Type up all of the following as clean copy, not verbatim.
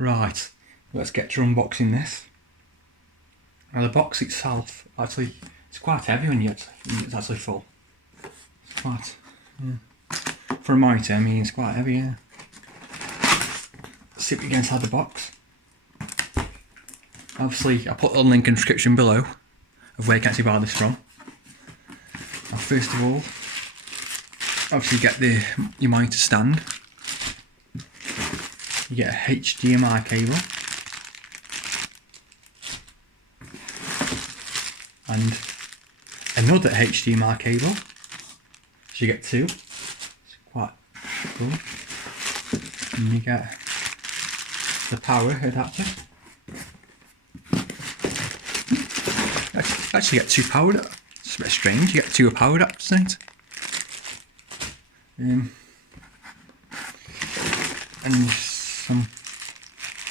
Right, let's get to unboxing this. Now the box itself, actually, it's quite heavy when it's actually full. It's quite, yeah. For a monitor, I mean, it's quite heavy, yeah. Let's see what we get inside the box. Obviously, I put a link in the description below of where you can actually buy this from. Now, first of all, obviously you get your monitor stand. You get a HDMI cable. And another HDMI cable. So you get two. It's quite cool. And you get the power adapter. Actually get two power adapters. It's a bit strange, you get two power adapters in it. And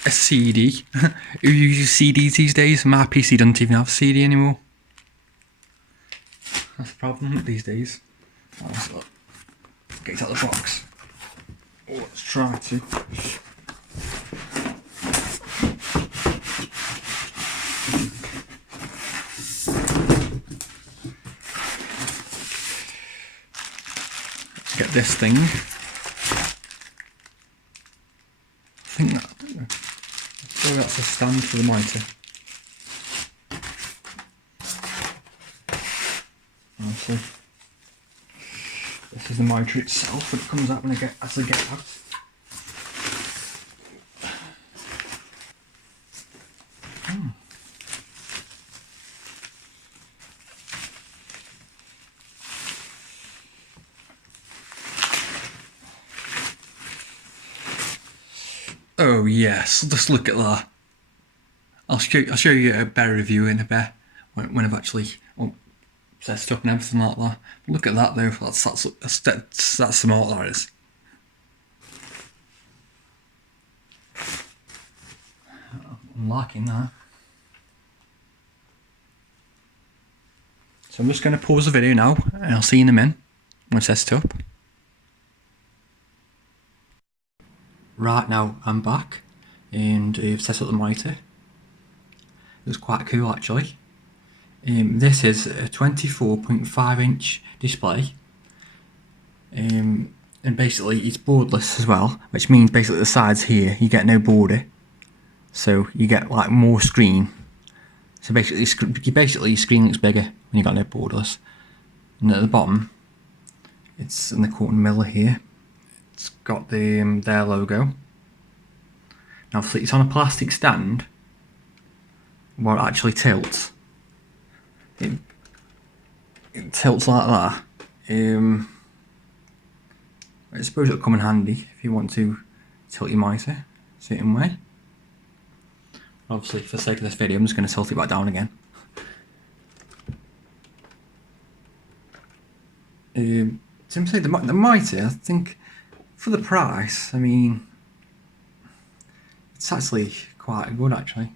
a CD. Who uses CDs these days? My PC doesn't even have a CD anymore. That's the problem these days. Let's get it out of the box. Oh, let's try to. Let's get this thing. So that's a stand for the monitor. Obviously, this is the monitor itself when it comes out when I actually get out. Oh yes, just look at that. I'll show you a better review in a bit when I've actually set it up and everything like that. But look at that though. That's smart. That is. I'm liking that. So I'm just going to pause the video now, and I'll see you in a minute when I set it up. Right now I'm back and I've set up the monitor. It was quite cool actually. This is a 24.5 inch display, and basically it's borderless as well, which means basically the sides here you get no border, so you get like more screen. So basically your screen looks bigger when you got no borderless. And at the bottom, it's in the corner middle here. It's got the their logo. Now it's on a plastic stand where it actually tilts. It tilts like that. I suppose it'll come in handy if you want to tilt your monitor a certain way. Obviously, for the sake of this video, I'm just going to tilt it back down again. Simply the monitor, I think, for the price, I mean, it's actually quite good actually.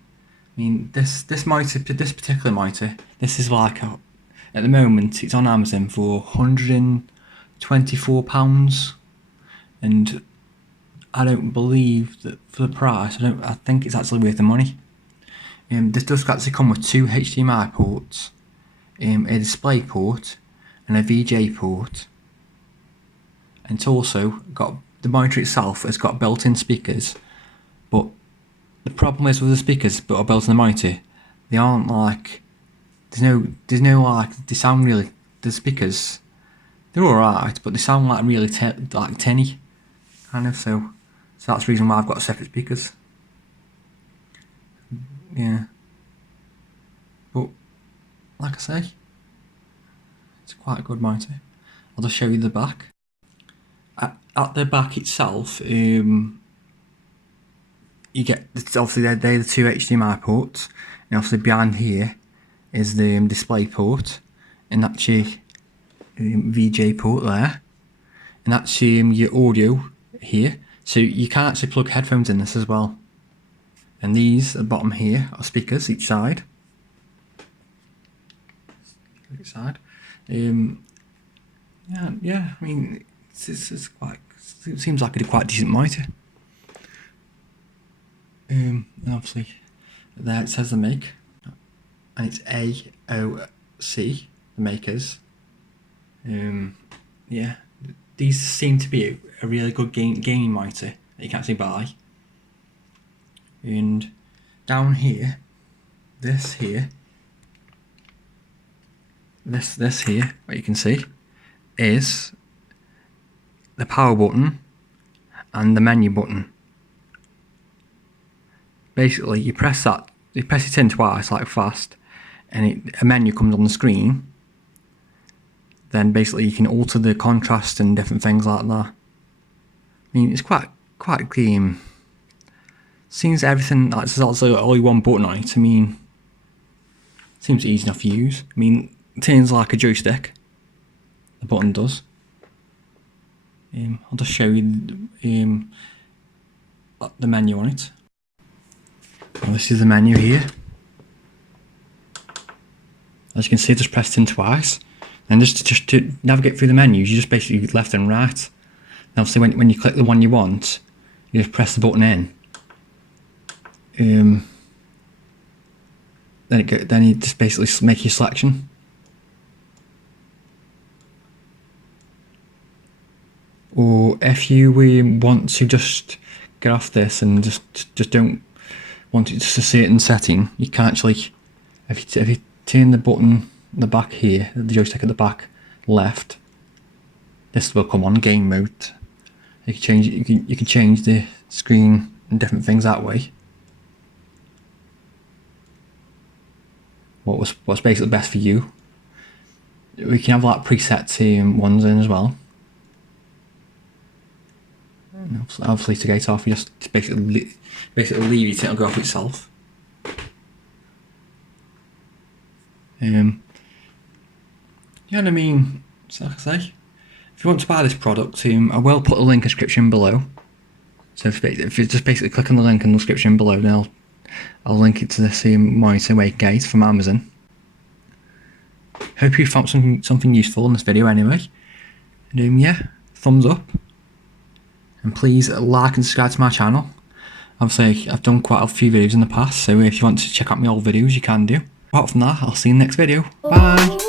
I mean, this particular monitor, this is like at the moment it's on Amazon for £124, and I don't believe that for the price. I think it's actually worth the money. This does actually come with two HDMI ports, a display port, and a VJ port. And it's also got the monitor itself has got built-in speakers, but the problem is with the speakers that are built in the monitor, they aren't like there's no like they sound really, the speakers, they're alright, but they sound like really like tinny kind of, so that's the reason why I've got separate speakers. Yeah, but like I say, it's quite a good monitor. I'll just show you the back. At the back itself, you get, obviously they're the two HDMI ports, and obviously behind here is the display port, and that's your VJ port there, and that's your audio here. So you can actually plug headphones in this as well. And these at the bottom here are speakers each side. Yeah. I mean, it's quite. It seems like a quite decent monitor. And obviously there it says the make, and it's AOC, the makers. Yeah, these seem to be a really good gaming monitor that you can actually buy. And down here, this here, what you can see is the power button and the menu button. Basically, you press it in twice, like fast, and a menu comes on the screen. Then basically you can alter the contrast and different things like that. I mean, it's quite seems everything, like there's also only one button on it. I mean, seems easy enough to use. I mean, it turns like a joystick. The button does. I'll just show you the menu on it. Well, this is the menu here. As you can see, just pressed in twice. And just to navigate through the menus, you just basically left and right. Now, obviously, when you click the one you want, you just press the button in. Then you just basically make your selection. Or if you want to just get off this and just don't want it just to see it in setting, you can actually, if you turn the button at the back here, the joystick at the back left, this will come on game mode. You can change it. You can change the screen and different things that way. What's basically best for you. We can have like preset ones in as well. And obviously to get off, you just basically leave it, it'll go off itself. Yeah, and I mean, so like I say, if you want to buy this product, I will put a link in the description below. So if you just basically click on the link in the description below, then I'll link it to this monitor where you can get it from Amazon. Hope you found something useful in this video anyway. And yeah, thumbs up. And please like and subscribe to my channel. Obviously, I've done quite a few videos in the past, so if you want to check out my old videos, you can do. Apart from that, I'll see you in the next video. Bye!